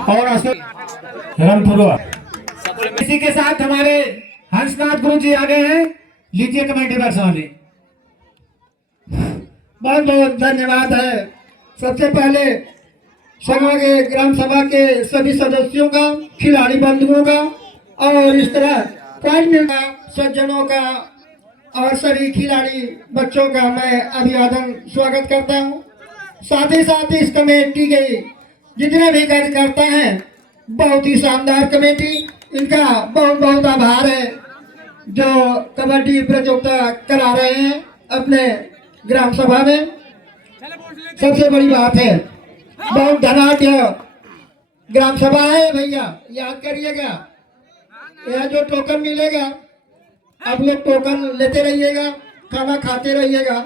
और रामपुरवा। इसी के साथ हमारे हंसनाथ गुरु जी आ गए हैं। लीजिए कमेटी पर सामने। बहुत बहुत धन्यवाद है। सबसे पहले सभा के ग्राम सभा के सभी सदस्यों का, खिलाड़ी बंधुओं का और इस तरह प्राइज सज्जनों का और सभी खिलाड़ी बच्चों का मैं अभिवादन स्वागत करता हूं। साथ ही साथ इस कमेटी के जितने भी कार्यकर्ता हैं, बहुत ही शानदार कमेटी, इनका बहुत बहुत आभार है जो कबड्डी प्रतियोगिता करा रहे हैं अपने ग्राम सभा में। सबसे बड़ी बात है, बहुत धनाढ्य ग्राम सभा है भैया, याद करिएगा। यह जो टोकन मिलेगा आप लोग टोकन लेते रहिएगा, खाना खाते रहिएगा,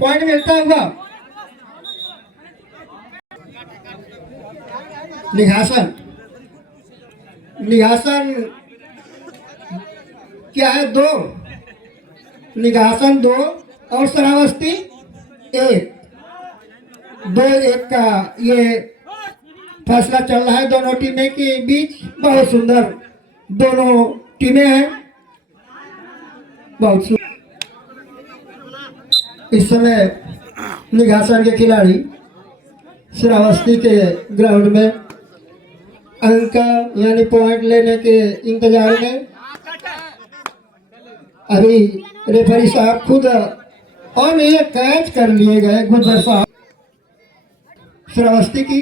पॉइंट मिलता होगा। निघासन निघासन क्या है? 2 निघासन 2 और श्रावस्ती 1। 2-1 का ये फैसला चल रहा है दोनों टीमें के बीच। बहुत सुंदर दोनों टीमें हैं, बहुत सुंदर। इस समय निघासन के खिलाड़ी श्रावस्ती के ग्राउंड में अंक यानी पॉइंट लेने के इंतजार में। अभी रेफरी साहब खुद और ये कैच कर लिए गए गुजर साहब श्रावस्ती की।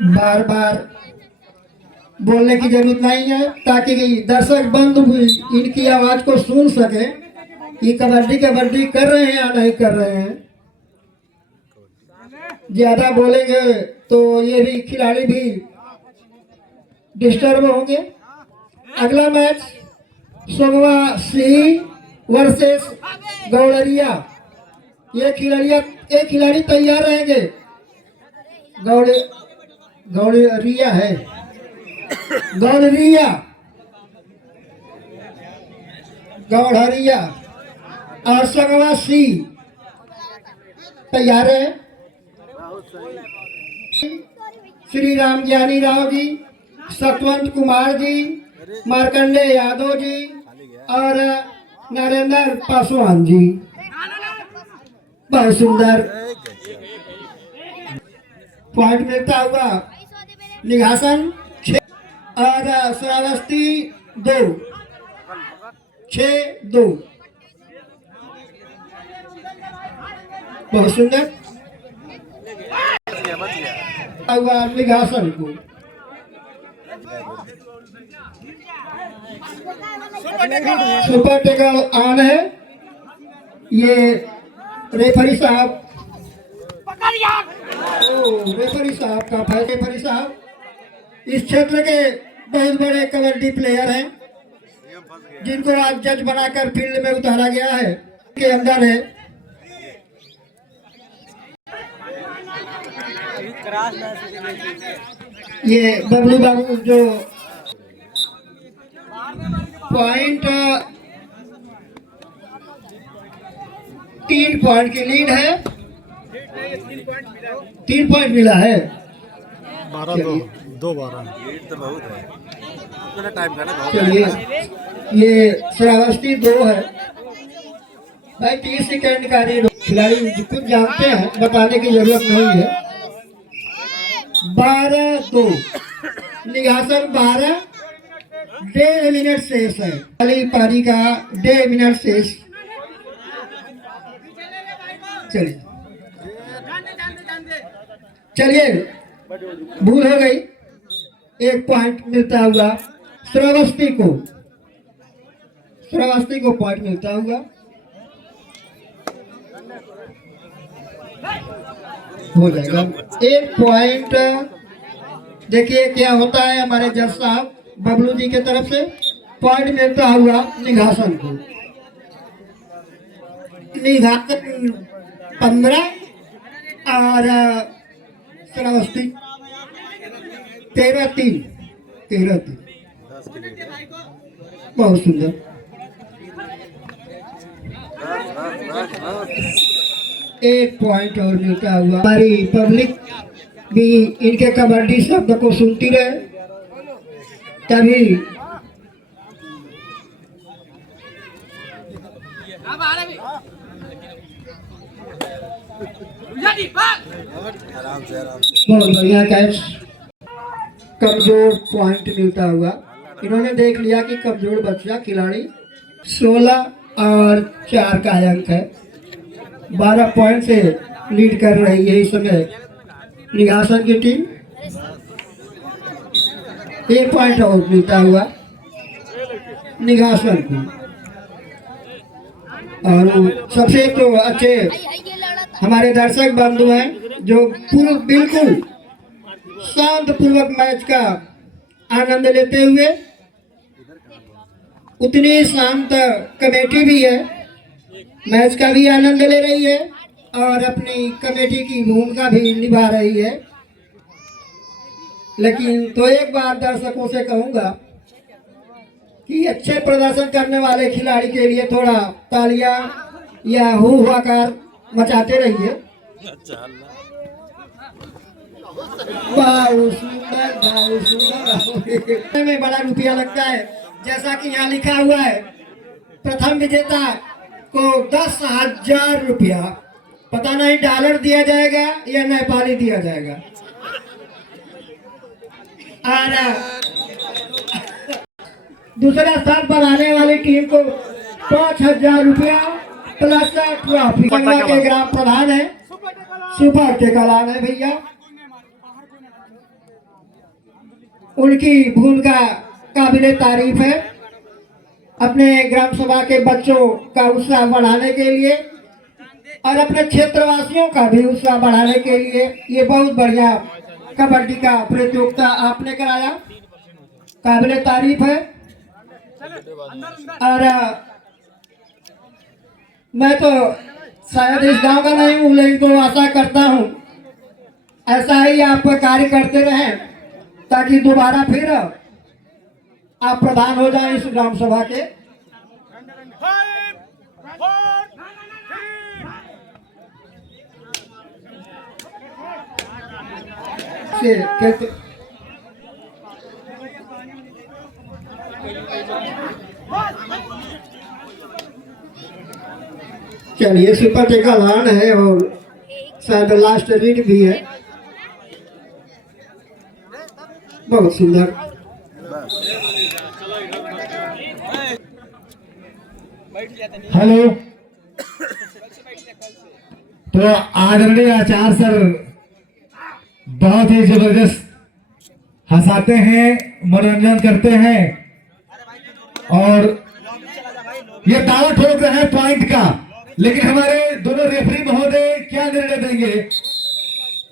बार बार बोलने की जरूरत नहीं है ताकि दर्शक बंधु भी इनकी आवाज को सुन सके कि कबड्डी कर रहे हैं या नहीं कर रहे हैं। ज्यादा बोलेंगे तो ये भी खिलाड़ी भी डिस्टर्ब होंगे। अगला मैच सोगवा सिंह वर्सेस गौड़रिया। ये खिलाड़ी तैयार रहेंगे। गौड़रिया है, गौड़रिया और सोगवा सिंह तैयार है। श्री राम ज्ञानी राव जी, सतवंत कुमार जी, मार्कंडे यादव जी और नरेंद्र पासवान जी। बहुत सुंदर पॉइंट मिलता हुआ निघासन 6 और श्रावस्ती 2, 6-2। बहुत सुंदर हुआ निघासन को। सुपर टेकल ऑन है। ये रेफरी साहब का रेफरी साहब इस क्षेत्र के बहुत बड़े कबड्डी प्लेयर हैं जिनको आज जज बनाकर फील्ड में उतारा गया है। के अंदर है ये बबलू बाबू जो पॉइंट 3 पॉइंट की लीड है। 3 पॉइंट मिला है। 12-2 चलिए, ये श्रावस्ती 2 है भाई। 30 सेकंड का खिलाड़ी कुछ जानते हैं, बताने की जरूरत नहीं है। 12-2 निघासन 12। 1.5 मिनट शेष है। पहली पारी का 1.5 मिनट शेष। चलिए भूल हो गई। 1 पॉइंट मिलता हुआ श्रावस्ती को पॉइंट मिलता हुआ हो जाएगा। 1 पॉइंट। देखिए क्या होता है। हमारे जज साहब बबलू जी के तरफ से पॉइंट मिलता हुआ निघासन को। निघासन 15 और श्रावस्ती 13-3। बहुत सुंदर। एक पॉइंट और मिलता हुआ। हमारी पब्लिक भी इनके कबड्डी शब्द को सुनती रहे, तभी बहुत बढ़िया कैच। कमजोर पॉइंट मिलता हुआ। इन्होंने देख लिया कि कमजोर बच्चा खिलाड़ी 16 और 4 का अंक है। 12 पॉइंट से लीड कर रही है इस समय निगासन की टीम। 1 पॉइंट और मिलता हुआ निगासन को। और सबसे तो अच्छे हमारे दर्शक बंधु हैं जो बिल्कुल शांत पूर्वक मैच का आनंद लेते हुए, उतनी शांत कमेटी भी है, मैच का भी आनंद ले रही है और अपनी कमेटी की भूमिका भी निभा रही है। लेकिन तो एक बार दर्शकों से कहूंगा कि अच्छे प्रदर्शन करने वाले खिलाड़ी के लिए थोड़ा तालियां या हुहाकार मचाते रहिए। बहुत सुंदर, बहुत सुंदर। में बड़ा रुपया लगता है, जैसा कि यहाँ लिखा हुआ है, प्रथम विजेता को 10,000 रुपया, पता नहीं डॉलर दिया जाएगा या नेपाली दिया जाएगा। और दूसरा स्थान पर आने वाली टीम को 5,000 रुपया प्लस ट्रॉफी। के ग्राम प्रधान है, सुपर टेकालाल है भैया, उनकी भूमिका काबिले तारीफ है। अपने ग्राम सभा के बच्चों का उत्साह बढ़ाने के लिए और अपने क्षेत्रवासियों का भी उत्साह बढ़ाने के लिए ये बहुत बढ़िया कबड्डी का प्रतियोगिता आपने कराया, काबिले तारीफ है। और मैं तो शायद इस गांव का नहीं हूँ, लेकिन तो आशा करता हूँ ऐसा ही आप कार्य करते रहें ताकि दोबारा फिर आप प्रधान हो जाएं इस ग्राम सभा के। चलिए, सुपर टेका लान है और शायद लास्ट रीड भी है। बहुत सुंदर। हेलो, तो आदरणीय आचार्य सर बहुत ही जबरदस्त हंसाते हैं, मनोरंजन करते हैं और ये दावा ठोक रहे हैं पॉइंट का। लेकिन हमारे दोनों रेफरी महोदय क्या निर्णय देंगे?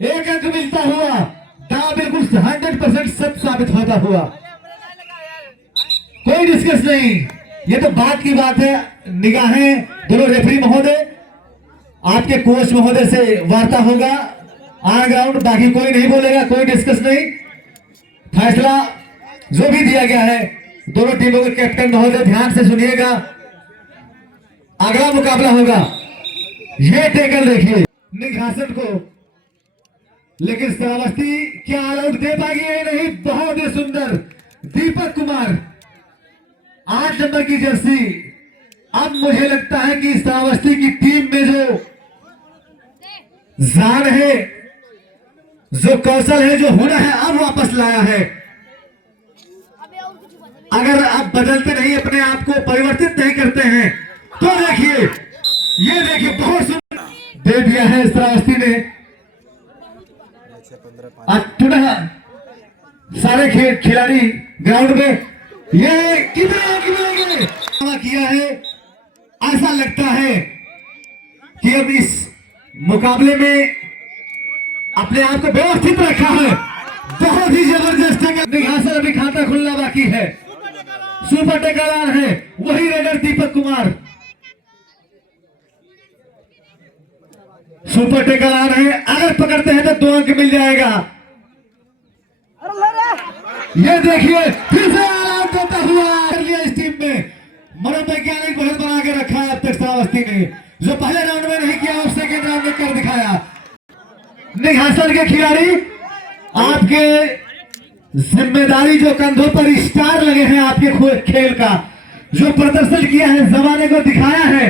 एक अंक मिलता हुआ दावा बिल्कुल 100% सच साबित होता हुआ, कोई डिस्कस नहीं। ये तो बात की बात है। निगाहें दोनों रेफरी महोदय, आपके कोच महोदय से वार्ता होगा ऑन ग्राउंड, बाकी कोई नहीं बोलेगा, कोई डिस्कस नहीं। फैसला जो भी दिया गया है, दोनों टीमों के कैप्टन महोदय ध्यान से सुनिएगा। अगला मुकाबला होगा, ये टेकल देखिए निघासन को, लेकिन श्रावस्ती क्या ऑल आउट दे पाएगी या नहीं? बहुत ही सुंदर दीपक कुमार 8 नंबर की जर्सी। अब मुझे लगता है कि श्रावस्ती की टीम में जो जान है, जो कौशल है, जो हुनर है, अब वापस लाया है। अगर आप बदलते नहीं, अपने आप को परिवर्तित नहीं करते हैं, तो देखिए, ये देखिए बहुत सुंदर दे दिया है श्रावस्ती ने। आज पुनः सारे खिलाड़ी ग्राउंड में ये कितना किया है। ऐसा लगता है कि अब इस मुकाबले में अपने आप को व्यवस्थित रखा है। बहुत ही जबरदस्त निघासन, अभी खाता खुलना बाकी है। सुपर टेकालाल है, वही रेडर दीपक कुमार। सुपर टेकालाल है, अगर पकड़ते हैं तो 2 अंक मिल जाएगा। ये देखिए फिर से ऑल आउट देता हुआ इस टीम में मनोवैज्ञानिक बहुत बना के रखा है अब तक श्रावस्ती ने। जो पहले राउंड में नहीं किया वो सेकेंड राउंड में कर दिखाया। निघासन के खिलाड़ी, आपके जिम्मेदारी जो कंधों पर स्टार लगे हैं आपके खेल का, जो प्रदर्शन किया है, जमाने को दिखाया है,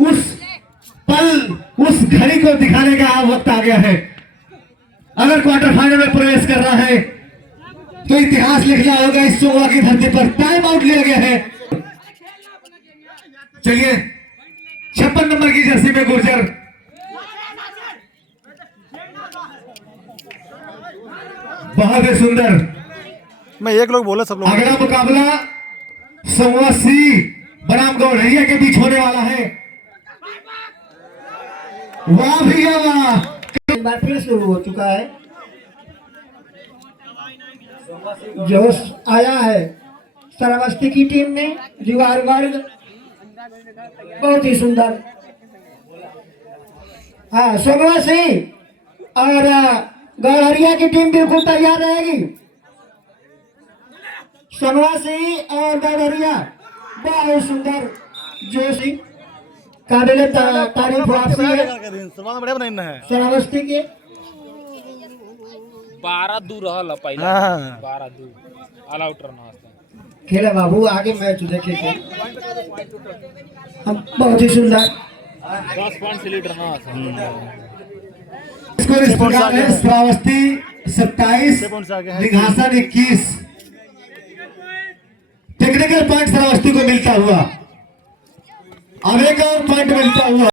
उस पल उस घड़ी को दिखाने का वक्त आ गया है। अगर क्वार्टर फाइनल में प्रवेश कर रहा है तो इतिहास लिखना होगा इस सोवा की धरती पर। टाइम आउट लिया गया है। चलिए 56 नंबर की जर्सी में गुर्जर, बहुत ही सुंदर। मैं एक लोग बोला, सब लोग। अगला मुकाबला सोवा सी बनाम गौड़ैया के बीच होने वाला है। वाह भैया वाह। एक बार फिर शुरू हो चुका है, जोश आया है श्रावस्ती की टीम में। दीवार वर्ग बहुत ही सुंदर। हाँ, सोमवा सिंह और गौड़रिया की टीम बिल्कुल तैयार रहेगी। सोमवा सिंह और गौड़रिया बहुत सुंदर जोशी काबिल तारीफ वापसी है श्रावस्ती के। 12 दूर रहल पहले, हाँ। 12 दूर ऑल आउट रन होता। खेले बाबू, आगे मैच देखे थे हम। बहुत ही सुंदर 10 पॉइंट से लीड रहा था। स्कोर इस प्रकार है, श्रावस्ती 27, निघासन 21। टेक्निकल पॉइंट श्रावस्ती को मिलता हुआ, अब एक और पॉइंट मिलता हुआ।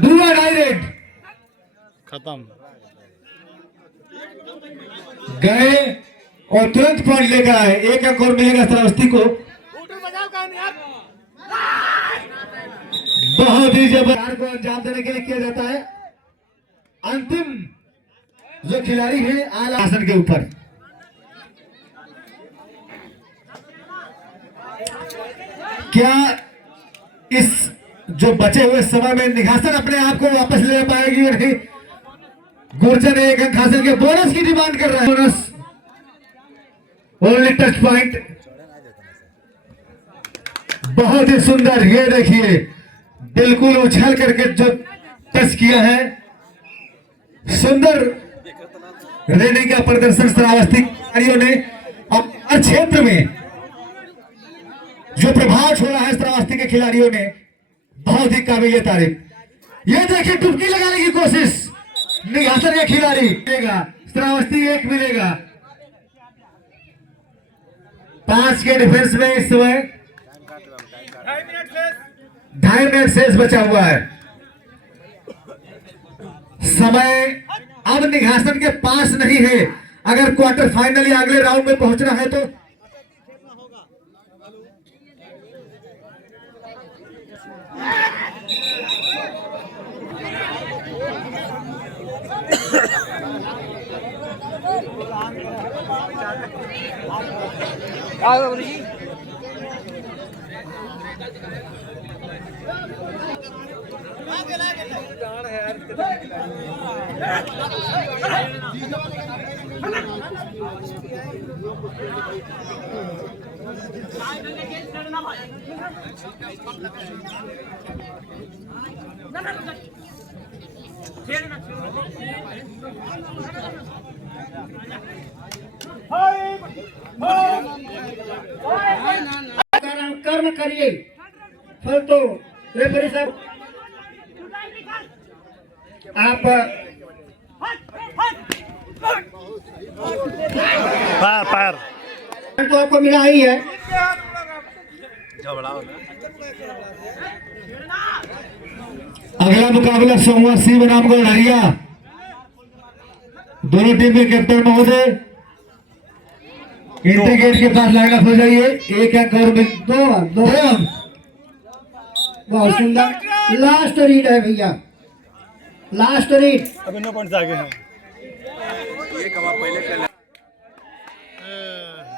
डू डायरेक्ट खत्म गए और तुरंत पॉइंट लेकर आए। एक अंक और मिलेगा श्रावस्ती को। बहुत ही जबरदस्त को अंजाम देने के लिए किया जाता है। अंतिम जो खिलाड़ी है आला आसन के ऊपर। क्या इस जो बचे हुए समय में निघासन अपने आप को वापस ले पाएगी या नहीं? गुर्जर ने एक अंक हासिल के बोनस की डिमांड कर रहा है। Bonus only touch point. बहुत ही सुंदर, ये देखिए बिल्कुल उछल करके जो टच किया है। सुंदर रेडिंग का प्रदर्शन श्रावस्ती खिलाड़ियों ने अपने क्षेत्र में जो प्रभाव छोड़ा है श्रावस्ती के खिलाड़ियों ने, बहुत ही काबिल तारीफ। ये देखिए डुबकी लगाने की कोशिश निघासन का खिलाड़ी मिलेगा, श्रावस्ती 1 मिलेगा। 5 के डिफेंस में इस समय 2.5 मिनट शेष बचा हुआ है। समय अब निघासन के पास नहीं है। अगर क्वार्टर फाइनल या अगले राउंड में पहुंचना है तो कर्म करिए, फल तो रेफरी साहब आप पैर तो आपको मिला ही है। अगला मुकाबला सोमवार सी बनाम गौड़रिया। दोनों टीम के कैप्टन महोदय इंटर गेट के पास लाइन अप हो जाइए। एक अंक और दो अंक। बहुत सुंदर लास्ट रीड है भैया, लास्ट रीड। अभी 9 पॉइंट आगे हैं।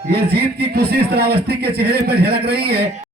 ये जीत की खुशी श्रावस्ती के चेहरे पर झलक रही है।